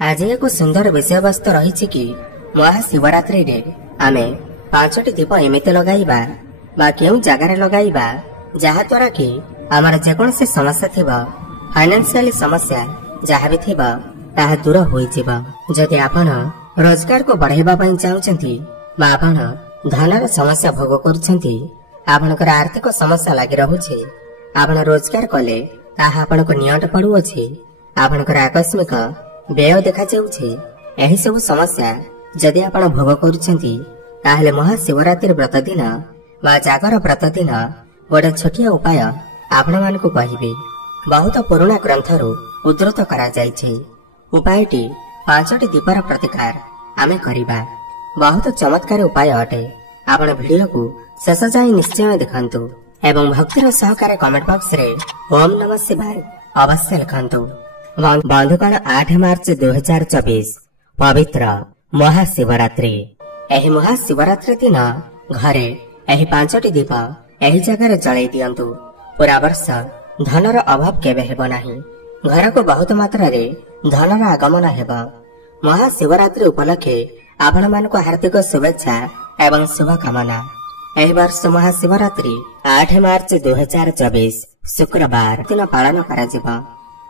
आज एक सुंदर विषय वस्तु रही कि महाशिवरात्रि रे आमे 5टी दीप एमती लगाइबा बा केउ जगार लगाइबा जहा द्वारा कि आमर जेकोसी समस्या थिबा फाइनेंशियल समस्या जहा भी थिबा ताहा दूर होई जिबा। जदि आपण रोजगार को बढ़ाइबा पई चाहुचंती बा आपण धनर समस्या भोग करूछंती, आपनकर आर्थिक समस्या लागि रहुछे, आपण रोजगार कले ताहा आपनको नियंट पड़ुअछि, आपनकर आकस्मिक व्यय देखा जाउछे, एही सब समस्या जदि आपण भोग करूछंती ताहले महाशिवरात्रि व्रत दिन बा जागर व्रत दिन गोटे छोटिया उपाय आपण मानकु कहिबे। बहुत पुराना ग्रंथरु उद्धृत करा जायछे। उपायटी 5टी दीपर प्रतिकार आमे करिबा। बहुत चमत्कारी उपाय अटे। आपण वीडियो को शेष जाई निश्चय देखंतु एवं भक्तिर सहकारे कमेंट बॉक्स रे ओम नमः शिवाय अवश्य लिखंतु। बंधुगण 8 मार्च 2024 पवित्र महाशिवरात्रि। एही महाशिवरात्रि दिन घरे एही 5टी दीप एही जगह जलाई दियंतु। पूरा वर्ष धनर अभाव केबे हेबो नाही। घर को बहुत मात्रा रे धनर आगमन हेबो। महाशिवरात्रि उपलक्षे आपण मानको हार्दिक शुभेच्छा एवं शुभकामना। एही वर्ष महाशिवरात्रि 8 मार्च 2024 शुक्रवार दिन पालन करा जिवो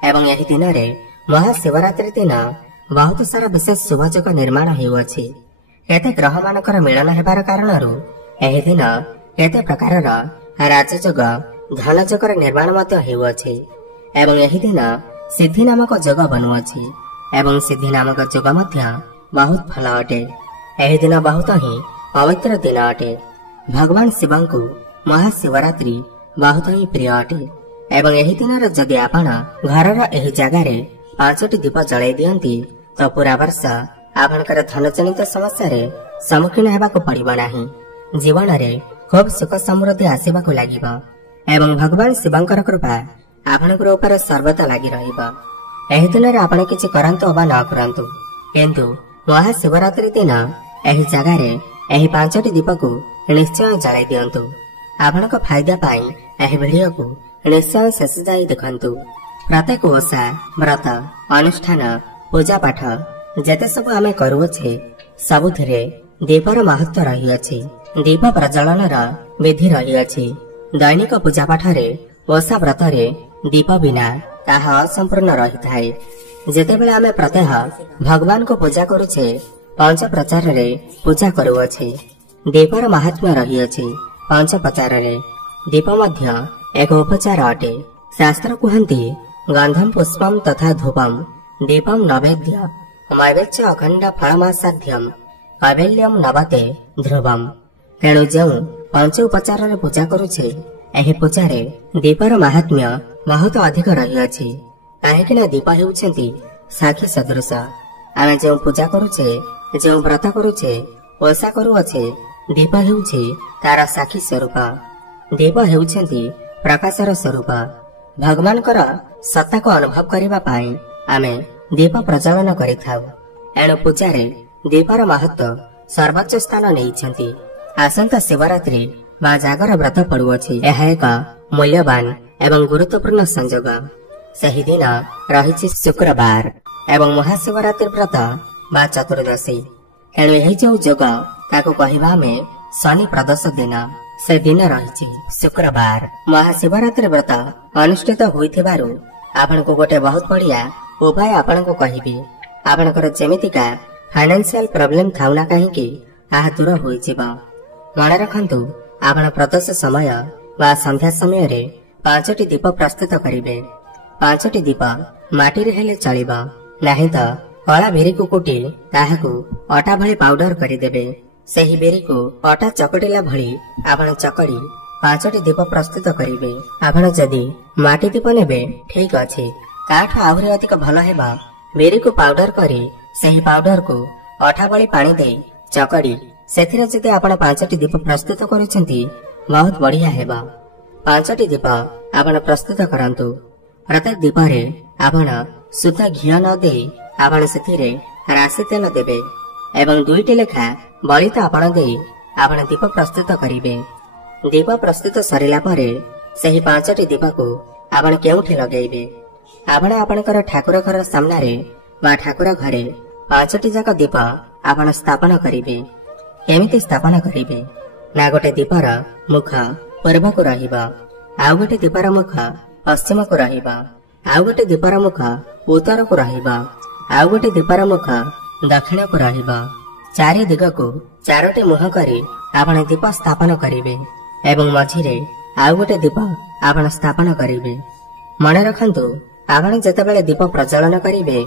एवं एही दिन रे महाशिवरात्रि दिन बहुत सारा विशेष शुभयोग निर्माण हेउअछि। केते ग्रह मानकर मिलन हेबार कारणरू एही दिन केते प्रकारर राजयोग धन जोगर निर्माण मध्य हेउअछि एवं एही दिन सिद्धि नामक जोग बनुअछि एवं सिद्धि नामक जोग मध्य बहुत फल अटे। एही दिन बहुत ही पवित्र दिन अटे। भगवान शिवंकु महाशिवरात्रि बहुत ही प्रिय अटे एवं एही दिन जदि आपण घरर एही जगार 5टी दीप जलाई दियंती तो पूरा वर्ष आपनकर धन जनित समस्या रे सम्मुखीन हेबाको पड़िबो नाही। जीवन रे खूब सुख समृद्धि आसीबाको लागिबो एवं भगवान शिवंकर कृपा आपनकर ऊपर सर्वदा लागि रहिबो। एही दिन रे आपण किछि करंतु अबा न करंतु, किंतु महाशिवरात्रि दिन एही जगार एही 5टी दीप को निश्चय जलाई दियंतु। आपनक फायदा पाई एही वीडियो को निश्चय शेष जाई देखंतु। प्रत्येक ओषा व्रत अनुष्ठान पूजा पाठ जेते सब आमे करूछे सबुथिरे दीपर महत्व रही अछि। दीप प्रज्वलन विधि रही अछि। दैनिक पूजा पाठ रे ओषा व्रत रे दीप बिना ताहा असंपूर्ण रही थाए। जेतेबेले आमे प्रत्यह भगवान को पूजा करूछे पंच प्रचार रे पूजा करूछे। दीपर महात्म्य रही अछि। पंच प्रचार रे दीप मध्य एक उपचार अटे। शास्त्र कुहंती गंधम पुष्पम तथा धूपम दीपम नैवेद्य मैवेच्च अखंड फलमासाध्यम कैवल्यम नवते ध्रुवम। तेणु जो पंच उपचार रे पूजा करूछे एही पूजारे दीपर महात्म्य बहुत अधिक रही अछि। काहेकि दीप हेउछंती साक्षी सदृश। आमे जो पूजा करूछे, जो व्रत करूछे, ओषा करूछे, दीप हेउछे तार साक्षी स्वरूप। दीप हेउछंती प्रकाशर स्वरूप। भगवानकर सत्ता को अनुभव करिबा पाई आमे दीप प्रज्वलन करिथाउ। एणु पूजारे दीपर महत्व सर्वोच्च स्थान नेइछंती। आसंता शिवरात्रि बा जागर व्रत पड़ुअछि। यह एक मूल्यवान एवं गुरुत्वपूर्ण संयोग। सही दिन रही शुक्रवार एवं महाशिवरात्रि व्रत बा चतुर्दशी। एणु यही जो जोग ताको कहिबा में शनि प्रदोष दिन से दिन रही शुक्रवार। महाशिवरात्रि व्रत अनुष्ठित होइथिबारु आपण को गोटे बहुत बढ़िया उपाय आपण को कहिबी। आपनकर जेमितिका फाइनेंशियल प्रॉब्लम थाउना काहेकि आहा दूर होई जिवो। मन रखंतु आपण प्रदोष समय बा संध्या समय रे 5टी दीप प्रस्तुत करिवे। 5टी दीप माटी रे हेले चलिबो नाही तो कला बेरी को कुटी ताहाकू अटा भली पाउडर करि देबे। सही बेरी को अटा चकटिला भली आपण चकड़ी 5टी दीप प्रस्तुत करिवे। आपण जदी माटी दीप नेबे ठीक अछि, काठ आहुरी अधिक भल हेबा। बेरी को पाउडर करी सही पाउडर को अठा भली पानी दे चकड़ी सेथिरे जदि आपण 5टी दीप प्रस्तुत करूछंती बहुत बढ़िया हेबा। 5टी दीप आपण प्रस्तुत करंतु। प्रत्येक दीप रे आपण शुद्ध घी न दे आपण सेथिरे राशि तेल देबे एवं 2टी लेखा बलिता आपण दे आपण दीप प्रस्तुत करिवे। दीप प्रस्तुत सरिला परे सही 5टी दीप को आपण केउठी लगेइबे। आपण आपणकर ठाकुर घर सामना रे ବା ଠାକୁର ଘରେ 5ଟି ଯାକ ଦୀପ ଆପଣ ସ୍ଥାପନ କରିବେ। ଏମିତି ସ୍ଥାପନ କରିବେ ନା ଗୋଟେ ଦୀପର ମୁଖ ପୂର୍ବକୁ ରହିବ, ଆଉ ଗୋଟେ ଦୀପର ମୁଖ ପଶ୍ଚିମକୁ ରହିବ, ଆଉ ଗୋଟେ ଦୀପର ମୁଖ ଉତ୍ତରକୁ ରହିବ, ଆଉ ଗୋଟେ ଦୀପର ମୁଖ ଦକ୍ଷିଣକୁ ରହିବ। ଚାରି ଦିଗକୁ 4ଟି ମୁହଁ କରି ଆପଣ ଦୀପ ସ୍ଥାପନ କରିବେ ଏବଂ ମଝିରେ ଆଉ ଗୋଟେ ଦୀପ ଆପଣ ସ୍ଥାପନ କରିବେ। ମନେ ରଖନ୍ତୁ, ଆପଣ ଯେତେବେଳେ ଦୀପ ପ୍ରଜ୍ୱଳନ କରିବେ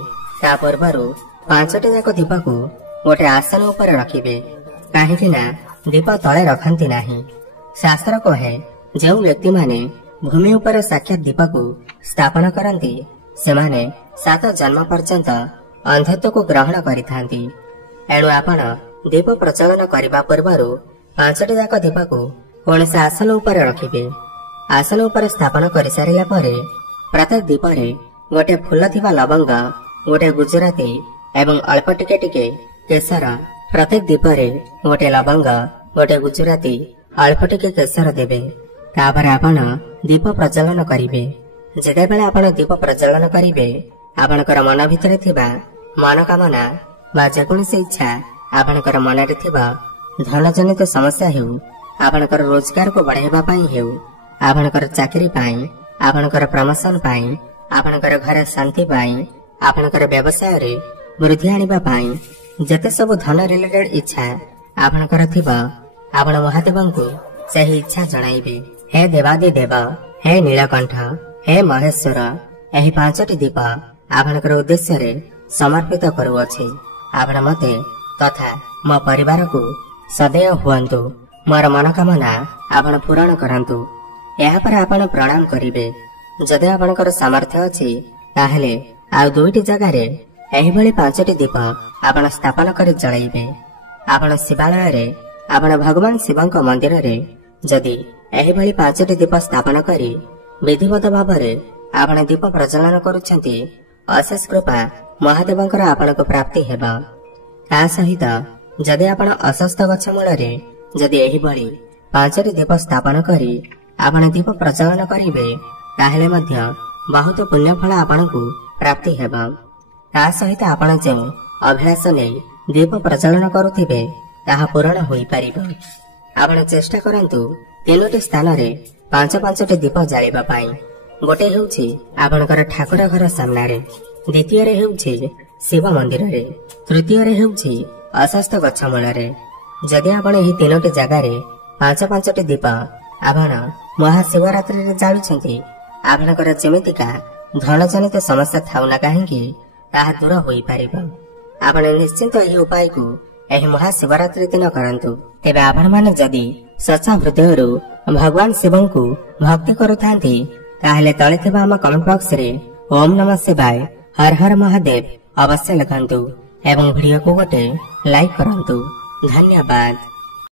ତା ପୂର୍ବରୁ 5ଟି ଯାକ ଦୀପକୁ ଗୋଟେ ଆସନ ଉପରେ ରଖିବେ, କାହିଁକି ନା ଦୀପ ତଳେ ରଖନ୍ତି ନାହିଁ। ଶାସ୍ତ୍ର କହେ, ଯେଉଁ ବ୍ୟକ୍ତିମାନେ ଭୂମି ଉପରେ ସାକ୍ଷାତ ଦୀପକୁ ସ୍ଥାପନ କରନ୍ତି ସେମାନେ 7 ଜନ୍ମ ପର୍ଯ୍ୟନ୍ତ ଅନ୍ଧତ୍ୱକୁ ଗ୍ରହଣ କରିଥାନ୍ତି। ଏଣୁ ଆପଣ ଦୀପ ପ୍ରଜ୍ୱଳନ କରିବା ପୂର୍ବରୁ 5ଟି ଯାକ ଦୀପକୁ କୌଣସି ଆସନ ଉପରେ ରଖିବେ। ଆସନ ଉପରେ ସ୍ଥାପନ କରିସାରିଲା ପରେ ପ୍ରତ୍ୟେକ ଦୀପରେ ଗୋଟେ ଫୁଲ ଥିବା ଲବଙ୍ଗ, ଗୋଟେ ଗୁଜୁରାତି ଏବଂ ଅଳ୍ପ ଟିକେ ଟିକେ କେଶର, ପ୍ରତ୍ୟେକ ଦୀପରେ ଗୋଟେ ଲବଙ୍ଗ, ଗୋଟେ ଗୁଜୁରାତି, ଅଳ୍ପ ଟିକେ କେଶର ଦେବେ। ତାପରେ ଆପଣ ଦୀପ ପ୍ରଜ୍ୱଳନ କରିବେ। ଯେତେବେଳେ ଆପଣ ଦୀପ ପ୍ରଜ୍ୱଳନ କରିବେ, ଆପଣଙ୍କର ମନ ଭିତରେ ଥିବା ମନୋକାମନା ବା ଯେକୌଣସି ଇଚ୍ଛା, ଆପଣଙ୍କର ମନରେ ଥିବା ଧନଜନିତ ସମସ୍ୟା ହେଉ, ଆପଣଙ୍କର ରୋଜଗାରକୁ ବଢାଇବା ପାଇଁ ହେଉ, ଆପଣଙ୍କର ଚାକିରି ପାଇଁ, ଆପଣଙ୍କର ପ୍ରମୋସନ ପାଇଁ, ଆପଣଙ୍କର ଘରେ ଶାନ୍ତି ପାଇଁ, ଆପଣଙ୍କର ବ୍ୟବସାୟରେ ବୃଦ୍ଧି ଆଣିବା ପାଇଁ, ଯେତେ ସବୁ ଧନ ରିଲେଟେଡ୍ ଇଚ୍ଛା ଆପଣଙ୍କର ଥିବ, ଆପଣ ମହାଦେବଙ୍କୁ ସେହି ଇଚ୍ଛା ଜଣାଇବେ। ହେ ଦେବାଦି ଦେବ, ହେ ନୀଳକଣ୍ଠ, ହେ ମହେଶ୍ୱର, ଏହି 5ଟି ଦୀପ ଆପଣଙ୍କର ଉଦ୍ଦେଶ୍ୟରେ ସମର୍ପିତ କରୁଅଛି। ଆପଣ ମତେ ତଥା ମୋ ପରିବାରକୁ ସଦୟ ହୁଅନ୍ତୁ। ମୋର ମନୋକାମନା ଆପଣ ପୂରଣ କରନ୍ତୁ। ଏହାପରେ ଆପଣ ପ୍ରଣାମ କରିବେ। ଯଦି ଆପଣଙ୍କର ସାମର୍ଥ୍ୟ ଅଛି ତାହେଲେ ଆଉ 2ଟି ଜାଗାରେ ଏହିଭଳି 5ଟି ଦୀପ ଆପଣ ସ୍ଥାପନ କରି ଜଳାଇବେ। ଆପଣ ଶିବାଳୟରେ, ଆପଣ ଭଗବାନ ଶିବଙ୍କ ମନ୍ଦିରରେ ଯଦି ଏହିଭଳି 5ଟି ଦୀପ ସ୍ଥାପନ କରି ବିଧିବଦ୍ଧ ଭାବରେ ଆପଣ ଦୀପ ପ୍ରଜ୍ୱଳନ କରୁଛନ୍ତି, ଅଶେଷ କୃପା ମହାଦେବଙ୍କର ଆପଣଙ୍କୁ ପ୍ରାପ୍ତି ହେବ। ତା ସହିତ ଯଦି ଆପଣ ଅଶ୍ୱସ୍ଥ ଗଛ ମୂଳରେ ଯଦି ଏହିଭଳି 5ଟି ଦୀପ ସ୍ଥାପନ କରି ଆପଣ ଦୀପ ପ୍ରଜ୍ୱଳନ କରିବେ, ତାହେଲେ ମଧ୍ୟ ବହୁତ ପୁଣ୍ୟ ଫଳ ଆପଣଙ୍କୁ ପ୍ରାପ୍ତି ହେବ। ତା ସହିତ ଆପଣ ଯେଉଁ ଅଭିଳାଷ ନେଇ ଦୀପ ପ୍ରଜ୍ୱଳନ କରୁଥିବେ ତାହା ପୂରଣ ହୋଇପାରିବ। ଆପଣ ଚେଷ୍ଟା କରନ୍ତୁ 3ଟି ସ୍ଥାନରେ 5-5ଟି ଦୀପ ଜାଳିବା ପାଇଁ। ଗୋଟେ ହେଉଛି ଆପଣଙ୍କର ଠାକୁର ଘର ସାମ୍ନାରେ, ଦ୍ୱିତୀୟରେ ହେଉଛି ଶିବ ମନ୍ଦିରରେ, ତୃତୀୟରେ ହେଉଛି ଅଶ୍ୱସ୍ଥ ଗଛ ମୂଳରେ। ଯଦି ଆପଣ ଏହି 3ଟି ଜାଗାରେ 5-5ଟି ଦୀପ ଆପଣ ମହାଶିବରାତ୍ରିରେ ଜାଳୁଛନ୍ତି, ଆପଣଙ୍କର ଯେମିତିକା ଧନଜନିତ ସମସ୍ୟା ଥାଉ ନା କାହିଁକି ତାହା ଦୂର ହୋଇପାରିବ। ଆପଣ ନିଶ୍ଚିନ୍ତ ଏହି ଉପାୟକୁ ଏହି ମହାଶିବରାତ୍ରି ଦିନ କରନ୍ତୁ। ତେବେ ଆପଣମାନେ ଯଦି ସଚ୍ଚା ହୃଦୟରୁ ଭଗବାନ ଶିବଙ୍କୁ ଭକ୍ତି କରୁଥାନ୍ତି, ତାହେଲେ ତଳେ ଥିବା ଆମ କମେଣ୍ଟ ବକ୍ସରେ ଓମ୍ ନମଃ ଶିବାୟ, ହର ହର ମହାଦେବ ଅବଶ୍ୟ ଲେଖନ୍ତୁ ଏବଂ ଭିଡିଓକୁ ଗୋଟେ ଲାଇକ୍ କରନ୍ତୁ। ଧନ୍ୟବାଦ।